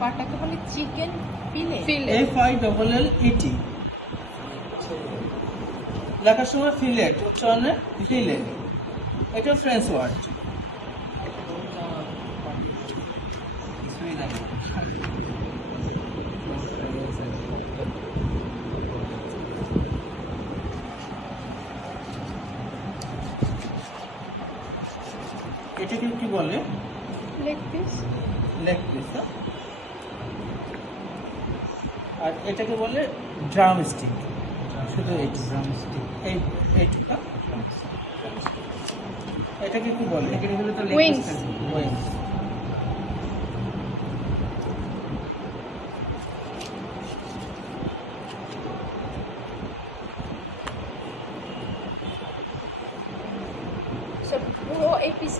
পাটাকে বলে চিকেন ফিলে। FILLET লেখার সময় ফিলেট, উচ্চারণে ফিলে। এটা ফ্রেঞ্চ ওয়ার্ড। এটাকে কি বলে? Leg piece. Leg piece. আর এটাকে বলে ড্রাম স্টিক। শুধু এইটুকু এইটুকু। এটাকে কি বলে? উইংস। উইংস।